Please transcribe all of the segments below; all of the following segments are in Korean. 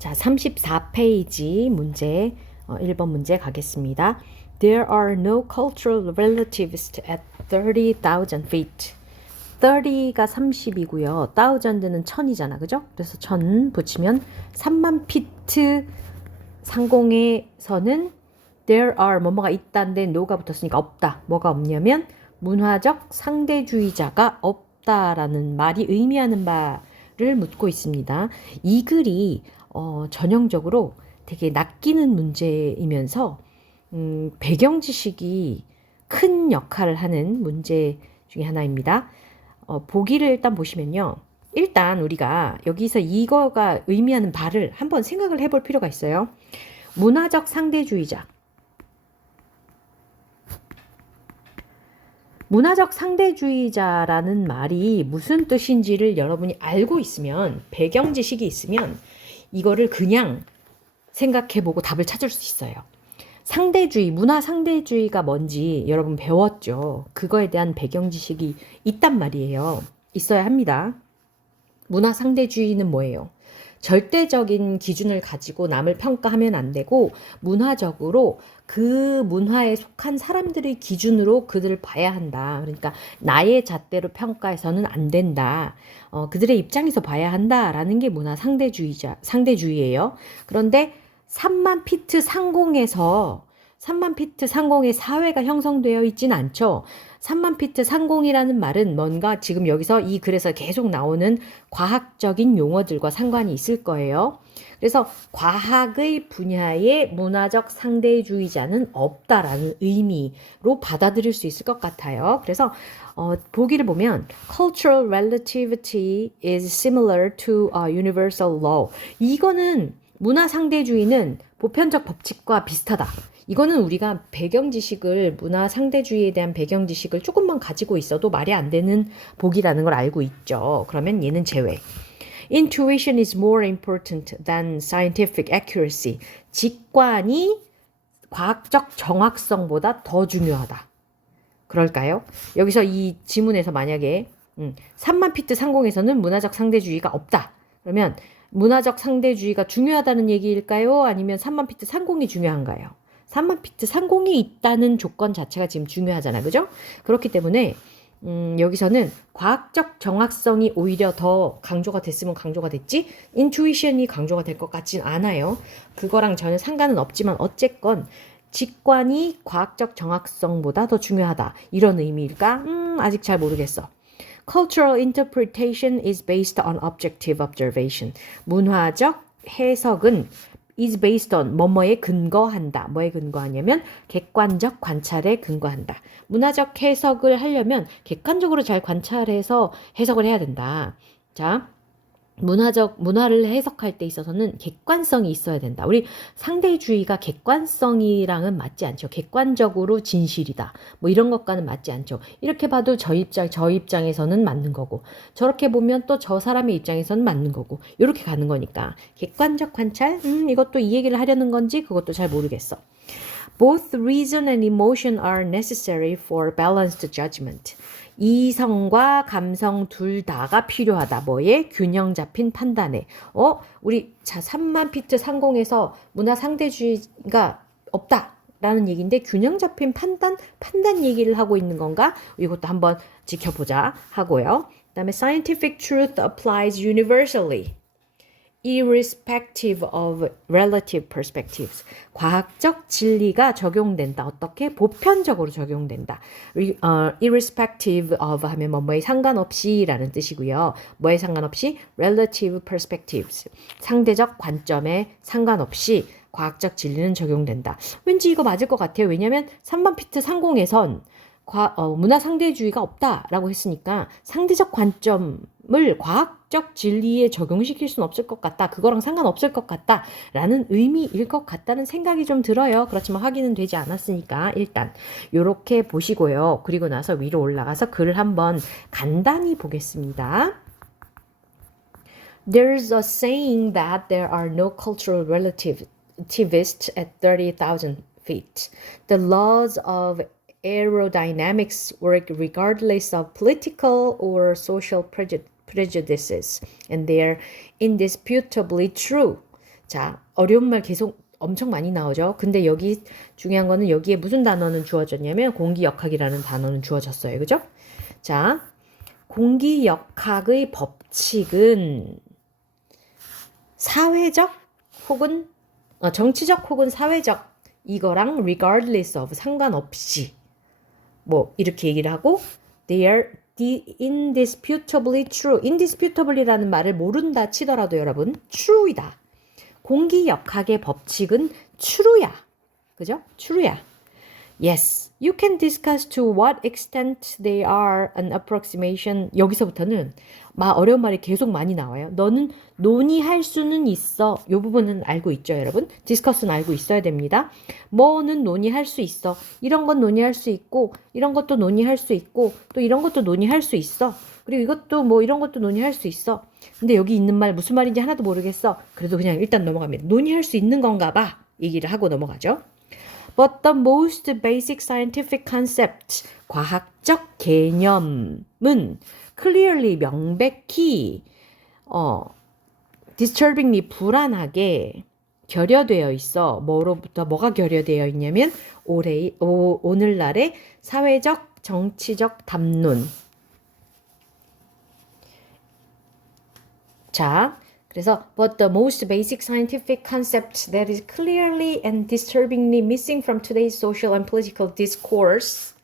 자, 34페이지 문제, 1번 문제 가겠습니다. There are no cultural relatives at 30,000 feet. 30가 30이고요. 1000는 1000이잖아. 그죠? 그래서 1000 붙이면 3만 피트 상공에서는 there are 뭐뭐가 있다인데 no가 붙었으니까 없다. 뭐가 없냐면 문화적 상대주의자가 없다라는 말이 의미하는 바를 묻고 있습니다. 이 글이 전형적으로 되게 낚이는 문제이면서 배경 지식이 큰 역할을 하는 문제 중에 하나입니다. 보기를 일단 보시면요. 일단 우리가 여기서 이거가 의미하는 바를 한번 생각을 해볼 필요가 있어요. 문화적 상대주의자. 문화적 상대주의자라는 말이 무슨 뜻인지를 여러분이 알고 있으면, 배경 지식이 있으면 이거를 그냥 생각해보고 답을 찾을 수 있어요. 상대주의, 문화 상대주의가 뭔지 여러분 배웠죠. 그거에 대한 배경 지식이 있단 말이에요. 있어야 합니다. 문화 상대주의는 뭐예요? 절대적인 기준을 가지고 남을 평가하면 안 되고 문화적으로 그 문화에 속한 사람들의 기준으로 그들을 봐야 한다. 그러니까 나의 잣대로 평가해서는 안 된다. 그들의 입장에서 봐야 한다라는 게 문화 상대주의예요. 그런데 3만 피트 상공에서 3만 피트 상공의 사회가 형성되어 있진 않죠. 3만 피트 상공이라는 말은 뭔가 지금 여기서 이 글에서 계속 나오는 과학적인 용어들과 상관이 있을 거예요. 그래서 과학의 분야에 문화적 상대주의자는 없다라는 의미로 받아들일 수 있을 것 같아요. 그래서 보기를 보면 cultural relativity is similar to universal law. 이거는 문화 상대주의는 보편적 법칙과 비슷하다. 이거는 우리가 배경 지식을, 문화 상대주의에 대한 배경 지식을 조금만 가지고 있어도 말이 안 되는 보기라는 걸 알고 있죠. 그러면 얘는 제외. Intuition is more important than scientific accuracy. 직관이 과학적 정확성보다 더 중요하다. 그럴까요? 여기서 이 지문에서 만약에 3만 피트 상공에서는 문화적 상대주의가 없다. 그러면 문화적 상대주의가 중요하다는 얘기일까요? 아니면 3만 피트 상공이 중요한가요? 3만 피트 상공이 있다는 조건 자체가 지금 중요하잖아요. 그죠? 그렇기 때문에 여기서는 과학적 정확성이 오히려 더 강조가 됐으면 강조가 됐지, 인투이션이 강조가 될 것 같진 않아요. 그거랑 전혀 상관은 없지만 어쨌건 직관이 과학적 정확성보다 더 중요하다. 이런 의미일까? 아직 잘 모르겠어. Cultural interpretation is based on objective observation. 문화적 해석은 is based on 뭐뭐에 근거한다. 뭐에 근거하냐면 객관적 관찰에 근거한다. 문화적 해석을 하려면 객관적으로 잘 관찰해서 해석을 해야 된다. 자, 문화를 해석할 때 있어서는 객관성이 있어야 된다. 우리 상대주의가 객관성이랑은 맞지 않죠. 객관적으로 진실이다. 뭐 이런 것과는 맞지 않죠. 이렇게 봐도 저 입장에서는 맞는 거고, 저렇게 보면 또 저 사람의 입장에서는 맞는 거고, 이렇게 가는 거니까. 객관적 관찰? 이것도 이 얘기를 하려는 건지 그것도 잘 모르겠어. Both reason and emotion are necessary for balanced judgment. 이성과 감성 둘 다가 필요하다. 뭐에? 균형 잡힌 판단에. 우리 3만 피트 상공에서 문화 상대주의가 없다라는 얘기인데 균형 잡힌 판단 얘기를 하고 있는 건가? 이것도 한번 지켜보자 하고요. 그다음에 scientific truth applies universally. irrespective of relative perspectives. 과학적 진리가 적용된다. 어떻게? 보편적으로 적용된다. irrespective of 하면 뭐에 상관없이 라는 뜻이고요. 뭐에 상관없이? relative perspectives. 상대적 관점에 상관없이 과학적 진리는 적용된다. 왠지 이거 맞을 것 같아요. 왜냐하면 3만 피트 상공에선 문화 상대주의가 없다라고 했으니까 상대적 관점을 과학적 진리에 적용시킬 수는 없을 것 같다. 그거랑 상관없을 것 같다라는 의미일 것 같다는 생각이 좀 들어요. 그렇지만 확인은 되지 않았으니까 일단 이렇게 보시고요. 그리고 나서 위로 올라가서 글을 한번 간단히 보겠습니다. There's a saying that there are no cultural relativists at 30,000 feet. The laws of aerodynamics work regardless of political or social prejudices, and they're indisputably true. 자, 어려운 말 계속 엄청 많이 나오죠. 근데 여기 중요한 거는 여기에 무슨 단어는 주어졌냐면 공기역학이라는 단어는 주어졌어요. 그죠? 자, 공기역학의 법칙은 사회적 혹은 정치적 혹은 사회적 이거랑 regardless of 상관없이 뭐 이렇게 얘기를 하고 they are indisputably true. indisputably라는 말을 모른다 치더라도 여러분 true이다. 공기역학의 법칙은 true야. 그죠? true야. Yes, you can discuss to what extent they are an approximation. 여기서부터는 어려운 말이 계속 많이 나와요. 너는 논의할 수는 있어. 이 부분은 알고 있죠, 여러분? discuss는 알고 있어야 됩니다. 뭐는 논의할 수 있어. 이런 건 논의할 수 있고, 이런 것도 논의할 수 있고, 또 이런 것도 논의할 수 있어. 그리고 이것도 뭐 이런 것도 논의할 수 있어. 근데 여기 있는 말 무슨 말인지 하나도 모르겠어. 그래도 그냥 일단 넘어갑니다. 논의할 수 있는 건가 봐. 얘기를 하고 넘어가죠. But the most basic scientific concept, 과학적 개념은 clearly, 명백히, disturbingly, 불안하게 결여되어 있어. 뭐로부터 뭐가 결여되어 있냐면 오늘날의 사회적, 정치적 담론. 자, 그래서 but the most basic scientific concept that is clearly and disturbingly missing from today's social and political discourse.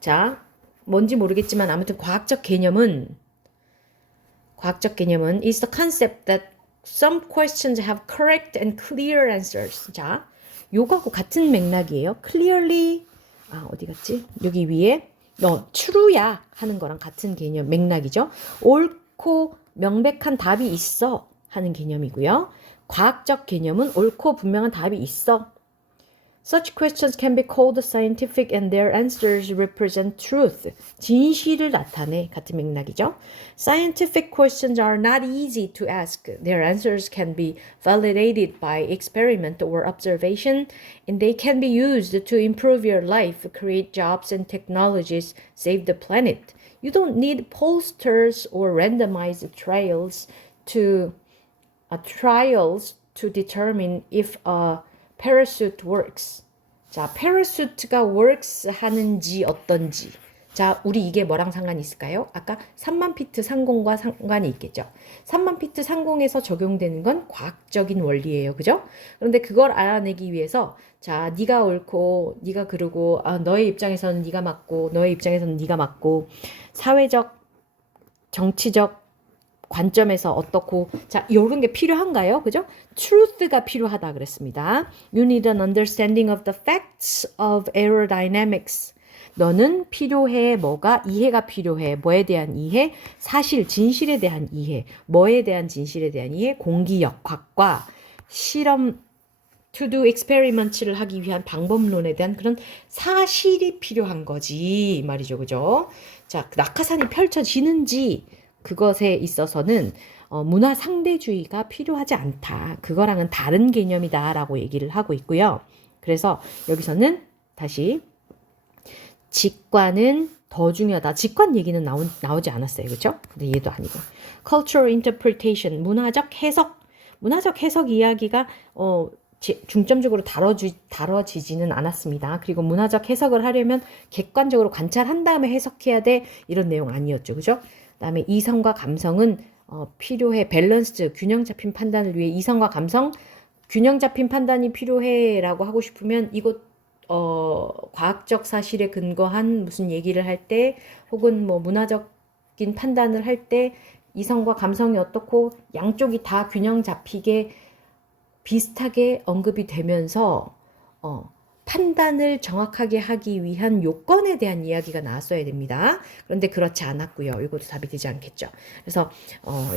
자, 뭔지 모르겠지만 아무튼 과학적 개념은 is the concept that some questions have correct and clear answers. 자, 요거하고 같은 맥락이에요. clearly 어디 갔지? 여기 위에 true야 하는 거랑 같은 개념 맥락이죠. 옳고 명백한 답이 있어 하는 개념이고요. 과학적 개념은 옳고 분명한 답이 있어. Such questions can be called scientific and their answers represent truth. 진실을 나타내 같은 맥락이죠. Scientific questions are not easy to ask. Their answers can be validated by experiment or observation, and they can be used to improve your life, create jobs and technologies, save the planet. You don't need pollsters or randomized trials to determine if a parachute works. 자, parachute가 works 하는지 어떤지. 자, 우리 이게 뭐랑 상관이 있을까요? 아까 3만 피트 상공과 상관이 있겠죠. 3만 피트 상공에서 적용되는 건 과학적인 원리예요. 그죠? 그런데 그걸 알아내기 위해서 자, 네가 옳고 네가 그르고 너의 입장에서는 네가 맞고 너의 입장에서는 네가 맞고 사회적 정치적 관점에서 어떻고 자 이런 게 필요한가요? 그죠? truth가 필요하다 그랬습니다. You need an understanding of the facts of aerodynamics. 너는 필요해 뭐가 이해가 필요해 뭐에 대한 이해 사실 진실에 대한 이해 뭐에 대한 진실에 대한 이해 공기역학과 실험 to do experiments를 하기 위한 방법론에 대한 그런 사실이 필요한 거지 말이죠. 그죠? 자, 낙하산이 펼쳐지는지 그것에 있어서는 문화 상대주의가 필요하지 않다. 그거랑은 다른 개념이다라고 얘기를 하고 있고요. 그래서 여기서는 다시 직관은 더 중요하다. 직관 얘기는 나오지 않았어요. 그렇죠? 근데 얘도 아니고. Cultural interpretation, 문화적 해석 이야기가 중점적으로 다뤄지지는 않았습니다. 그리고 문화적 해석을 하려면 객관적으로 관찰한 다음에 해석해야 돼. 이런 내용 아니었죠. 그죠? 그다음에 이성과 감성은 필요해. 밸런스, 균형 잡힌 판단을 위해 이성과 감성, 균형 잡힌 판단이 필요해라고 하고 싶으면 이것 과학적 사실에 근거한 무슨 얘기를 할 때 혹은 뭐 문화적인 판단을 할 때 이성과 감성이 어떻고 양쪽이 다 균형 잡히게 비슷하게 언급이 되면서 판단을 정확하게 하기 위한 요건에 대한 이야기가 나왔어야 됩니다. 그런데 그렇지 않았고요. 이것도 답이 되지 않겠죠. 그래서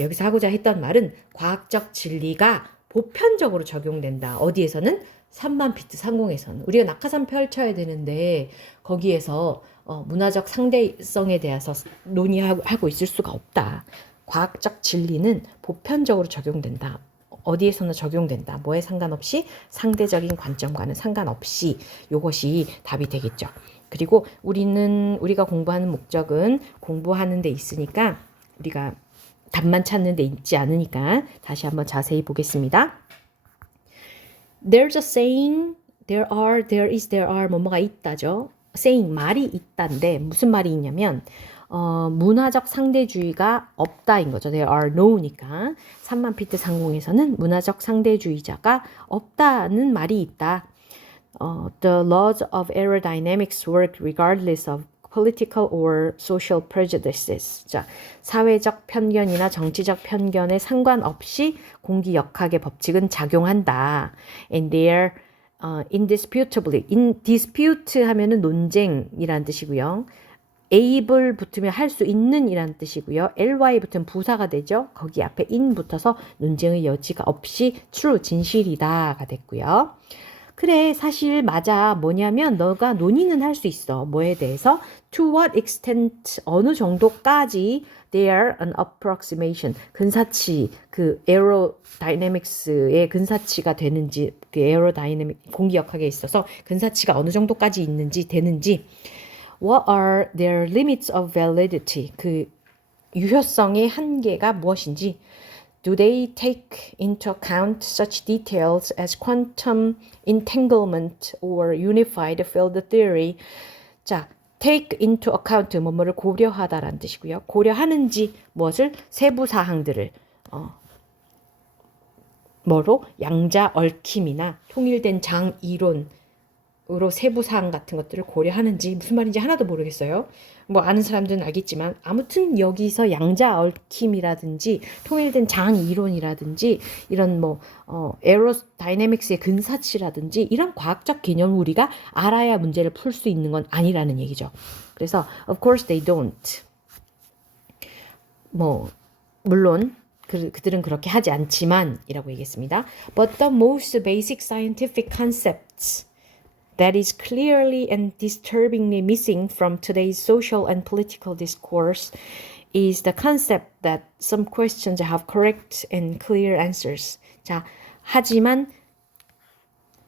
여기서 하고자 했던 말은 과학적 진리가 보편적으로 적용된다. 어디에서는 3만 피트 상공에서는 우리가 낙하산 펼쳐야 되는데 거기에서 문화적 상대성에 대해서 논의하고 있을 수가 없다. 과학적 진리는 보편적으로 적용된다. 어디에서나 적용된다. 뭐에 상관없이 상대적인 관점과는 상관없이 이것이 답이 되겠죠. 그리고 우리가 공부하는 목적은 공부하는 데 있으니까 우리가 답만 찾는 데 있지 않으니까 다시 한번 자세히 보겠습니다. There's a saying, there are, there is, there are, 뭐뭐가 있다죠. saying, 말이 있다인데 무슨 말이 있냐면 문화적 상대주의가 없다인 거죠. There are no니까 3만 피트 상공에서는 문화적 상대주의자가 없다는 말이 있다. The laws of aerodynamics work regardless of political or social prejudices. 자, 사회적 편견이나 정치적 편견에 상관없이 공기역학의 법칙은 작용한다. And they are indisputably, dispute 하면은 논쟁이란 뜻이고요. able 붙으면 할 수 있는 이란 뜻이고요. ly 붙으면 부사가 되죠. 거기 앞에 in 붙어서 논쟁의 여지가 없이 true, 진실이다가 됐고요. 그래, 사실 맞아. 뭐냐면 너가 논의는 할 수 있어. 뭐에 대해서? To what extent, 어느 정도까지 they are an approximation, 근사치, 그 aerodynamics의 근사치가 되는지, 그 aerodynamic, 공기역학에 있어서 근사치가 어느 정도까지 있는지, 되는지. What are their limits of validity? 그 유효성의 한계가 무엇인지. Do they take into account such details as quantum entanglement or unified field theory? 자, take into account 뭐뭐를 고려하다라는 뜻이고요. 고려하는지 무엇을? 세부 사항들을 뭐로? 양자 얽힘이나 통일된 장 이론으로 세부 사항 같은 것들을 고려하는지 무슨 말인지 하나도 모르겠어요. 뭐 아는 사람들은 알겠지만 아무튼 여기서 양자 얽힘이라든지 통일된 장 이론이라든지 이런 뭐 에어로다이내믹스의 근사치라든지 이런 과학적 개념을 우리가 알아야 문제를 풀 수 있는 건 아니라는 얘기죠. 그래서 of course they don't. 뭐 물론 그들은 그렇게 하지 않지만 이라고 얘기했습니다. But the most basic scientific concepts that is clearly and disturbingly missing from today's social and political discourse is the concept that some questions have correct and clear answers. 자, 하지만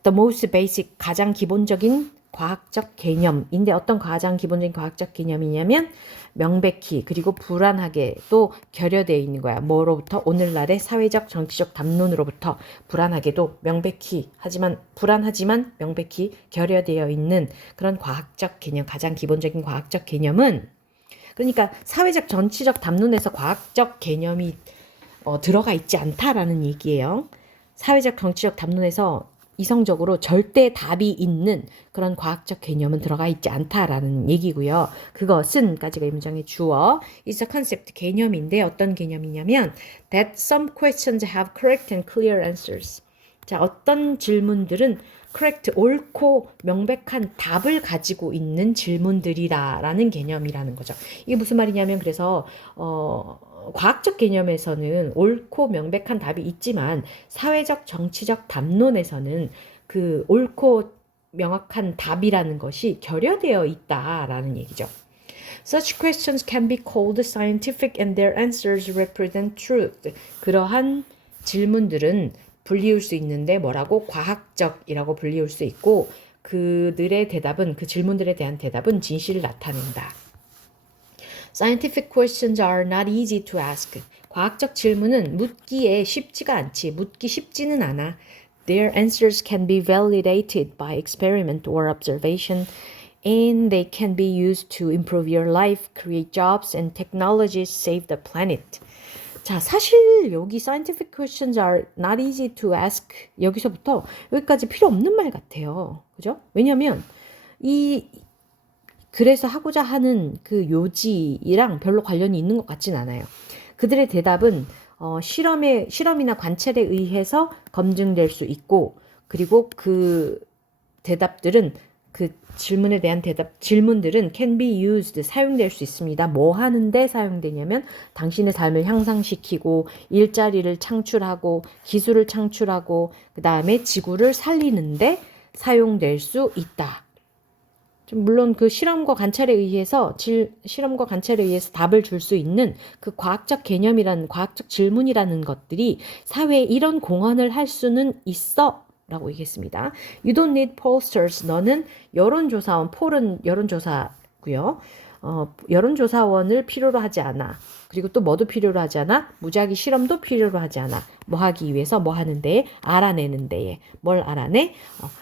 the most basic, 가장 기본적인 과학적 개념인데 어떤 가장 기본적인 과학적 개념이냐면 명백히 그리고 불안하게 또 결여되어 있는 거야. 뭐로부터? 오늘날의 사회적 정치적 담론으로부터 불안하게도 명백히 하지만 불안하지만 명백히 결여되어 있는 그런 과학적 개념, 가장 기본적인 과학적 개념은 그러니까 사회적 정치적 담론에서 과학적 개념이 들어가 있지 않다라는 얘기예요. 사회적 정치적 담론에서 이성적으로 절대 답이 있는 그런 과학적 개념은 들어가 있지 않다라는 얘기고요. 그것은까지가 이 문장의 주어 is a concept, 개념인데 어떤 개념이냐면 that some questions have correct and clear answers. 자, 어떤 질문들은 correct, 옳고 명백한 답을 가지고 있는 질문들이다라는 개념이라는 거죠. 이게 무슨 말이냐면 그래서 과학적 개념에서는 옳고 명백한 답이 있지만 사회적 정치적 담론에서는 그 옳고 명확한 답이라는 것이 결여되어 있다라는 얘기죠. Such questions can be called scientific and their answers represent truth. 그러한 질문들은 불리울 수 있는데 뭐라고? 과학적이라고 불리울 수 있고 그들의 대답은 그 질문들에 대한 대답은 진실을 나타낸다. Scientific questions are not easy to ask. 과학적 질문은 묻기에 쉽지가 않지. 묻기 쉽지는 않아. Their answers can be validated by experiment or observation, and they can be used to improve your life, create jobs, and technologies save the planet. 자, 사실 여기 scientific questions are not easy to ask 여기서부터 여기까지 필요 없는 말 같아요. 그죠? 왜냐면 그래서 하고자 하는 그 요지랑 별로 관련이 있는 것 같진 않아요. 그들의 대답은 실험이나 관찰에 의해서 검증될 수 있고 그리고 그 대답들은 그 질문에 대한 질문들은 can be used, 사용될 수 있습니다. 뭐 하는데 사용되냐면 당신의 삶을 향상시키고 일자리를 창출하고 기술을 창출하고 그 다음에 지구를 살리는데 사용될 수 있다. 물론 그 실험과 관찰에 의해서 답을 줄 수 있는 그 과학적 개념이라는 과학적 질문이라는 것들이 사회에 이런 공헌을 할 수는 있어 라고 얘기했습니다. You don't need pollsters. 너는 여론조사원, 폴은 여론조사고요. 여론조사원을 필요로 하지 않아. 그리고 또 뭐도 필요로 하지 않아? 무작위 실험도 필요로 하지 않아. 뭐 하기 위해서 뭐 하는데 알아내는 데에 뭘 알아내?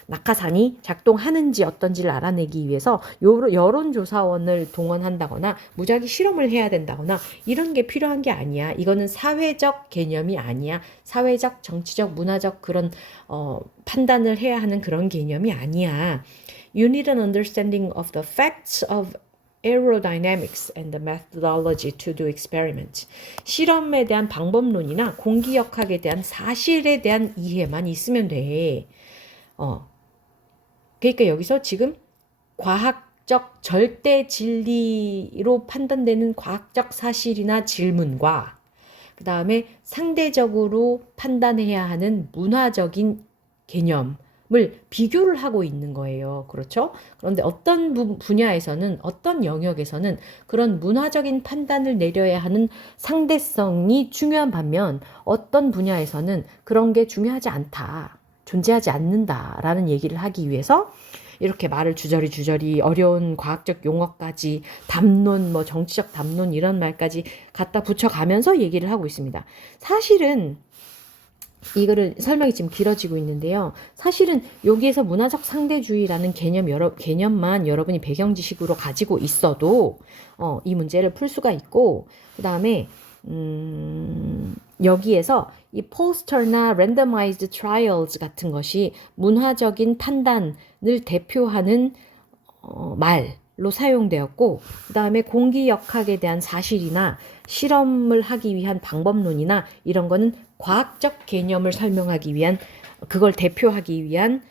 낙하산이 작동하는지 어떤지를 알아내기 위해서 여론조사원을 동원한다거나 무작위 실험을 해야 된다거나 이런 게 필요한 게 아니야. 이거는 사회적 개념이 아니야. 사회적, 정치적, 문화적 그런 판단을 해야 하는 그런 개념이 아니야. You need an understanding of the facts of aerodynamics and the methodology to do experiments. 실험에 대한 방법론이나 공기역학에 대한 사실에 대한 이해만 있으면 돼. 그러니까 여기서 지금 과학적 절대 진리로 판단되는 과학적 사실이나 질문과 그 다음에 상대적으로 판단해야 하는 문화적인 개념 을 비교를 하고 있는 거예요. 그렇죠? 그런데 어떤 분야에서는 어떤 영역에서는 그런 문화적인 판단을 내려야 하는 상대성이 중요한 반면 어떤 분야에서는 그런 게 중요하지 않다. 존재하지 않는다라는 얘기를 하기 위해서 이렇게 말을 주저리 어려운 과학적 용어까지 담론 뭐 정치적 담론 이런 말까지 갖다 붙여가면서 얘기를 하고 있습니다. 사실은 이거를 설명이 지금 길어지고 있는데요. 사실은 여기에서 문화적 상대주의라는 개념만 여러분이 배경 지식으로 가지고 있어도 이 문제를 풀 수가 있고 그 다음에 여기에서 이 포스터나 randomized trials 같은 것이 문화적인 판단을 대표하는 말로 사용되었고 그 다음에 공기역학에 대한 사실이나 실험을 하기 위한 방법론이나 이런 거는 과학적 개념을 설명하기 위한 그걸 대표하기 위한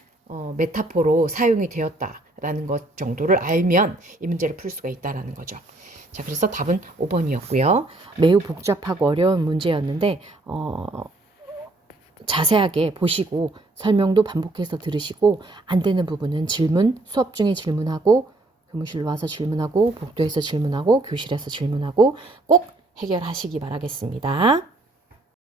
메타포로 사용이 되었다라는 것 정도를 알면 이 문제를 풀 수가 있다라는 거죠. 자, 그래서 답은 5번이었고요. 매우 복잡하고 어려운 문제였는데 자세하게 보시고 설명도 반복해서 들으시고 안 되는 부분은 수업 중에 질문하고 교무실로 와서 질문하고 복도에서 질문하고 교실에서 질문하고 꼭 해결하시기 바라겠습니다.